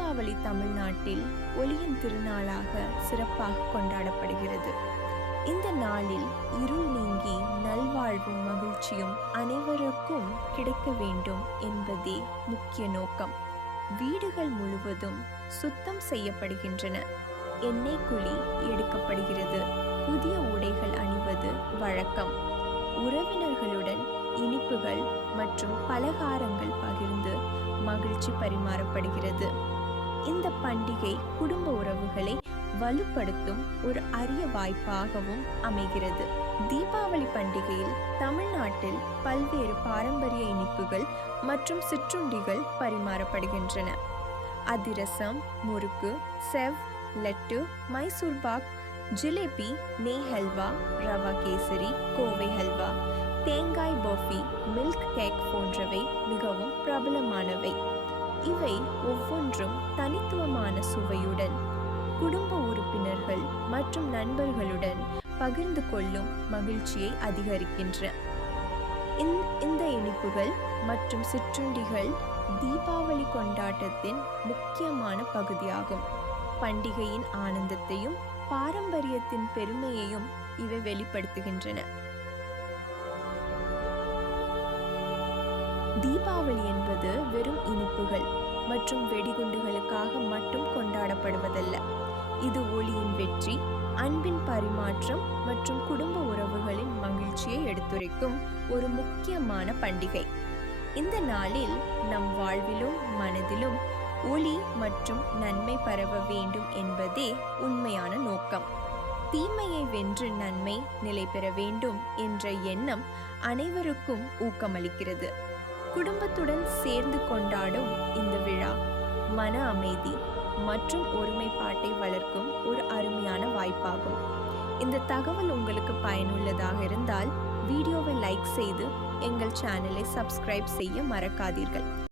தீபாவளி தமிழ்நாட்டில் ஒளியின் திருநாளாக சிறப்பாக கொண்டாடப்படுகிறது. இந்த நாளில் இருள் நீங்கி நல்வாழ்வும் மகிழ்ச்சியும் அனைவருக்கும் கிடைக்க வேண்டும் என்பதே முக்கிய நோக்கம். வீடுகள் முழுவதும் சுத்தம் செய்யப்படுகின்றன. எண்ணெய் குழி எடுக்கப்படுகிறது. புதிய உடைகள் அணிவது வழக்கம். உறவினர்களுடன் இனிப்புகள் மற்றும் பலகாரங்கள் பகிர்ந்து மகிழ்ச்சி பரிமாறப்படுகிறது. இந்த பண்டிகை குடும்ப உறவுகளை வலுப்படுத்தும் ஒரு அரிய வாய்ப்பாகவும் அமைகிறது. தீபாவளி பண்டிகையில் தமிழ்நாட்டில் பல்வேறு பாரம்பரிய இனிப்புகள் மற்றும் சிற்றுண்டிகள் பரிமாறப்படுகின்றன. அதிரசம், முறுக்கு, செவ், லட்டு, மைசூர் பாக், ஜிலேபி, நெய் ஹல்வா, ரவா கேசரி, கோவை ஹல்வா, தேங்காய் பர்ஃபி, மில்க் கேக் போன்றவை மிகவும் பிரபலமானவை. இவை ஒவ்வொன்றும் தனித்துவமான சுவையுடன் குடும்ப உறுப்பினர்கள் மற்றும் நண்பர்களுடன் பகிர்ந்து கொள்ளும் மகிழ்ச்சியை அதிகரிக்கின்றன. இந்த இனிப்புகள் மற்றும் சிற்றுண்டிகள் தீபாவளி கொண்டாட்டத்தின் முக்கியமான பகுதியாகும். பண்டிகையின் ஆனந்தத்தையும் பாரம்பரியத்தின் பெருமையையும் இவை வெளிப்படுத்துகின்றன. தீபாவளி என்பது வெறும் இனிப்புகள் மற்றும் வெடிகுண்டுகளுக்காக மட்டும் கொண்டாடப்படுவதல்ல. இது ஒளியின் வெற்றி, அன்பின் பரிமாற்றம் மற்றும் குடும்ப உறவுகளின் மகிழ்ச்சியை எடுத்துரைக்கும் ஒரு முக்கியமான பண்டிகை. இந்த நாளில் நம் வாழ்விலும் மனதிலும் ஒளி மற்றும் நன்மை பரவ வேண்டும் என்பதே உண்மையான நோக்கம். தீமையை வென்று நன்மை நிலை பெற வேண்டும் என்ற எண்ணம் அனைவருக்கும் ஊக்கமளிக்கிறது. குடும்பத்துடன் சேர்ந்து கொண்டாடும் இந்த விழா மன அமைதி மற்றும் ஒருமைப்பாட்டை வளர்க்கும் ஒரு அருமையான வாய்ப்பாகும். இந்த தகவல் உங்களுக்கு பயனுள்ளதாக இருந்தால் வீடியோவை லைக் செய்து எங்கள் சேனலை சப்ஸ்கிரைப் செய்ய மறக்காதீர்கள்.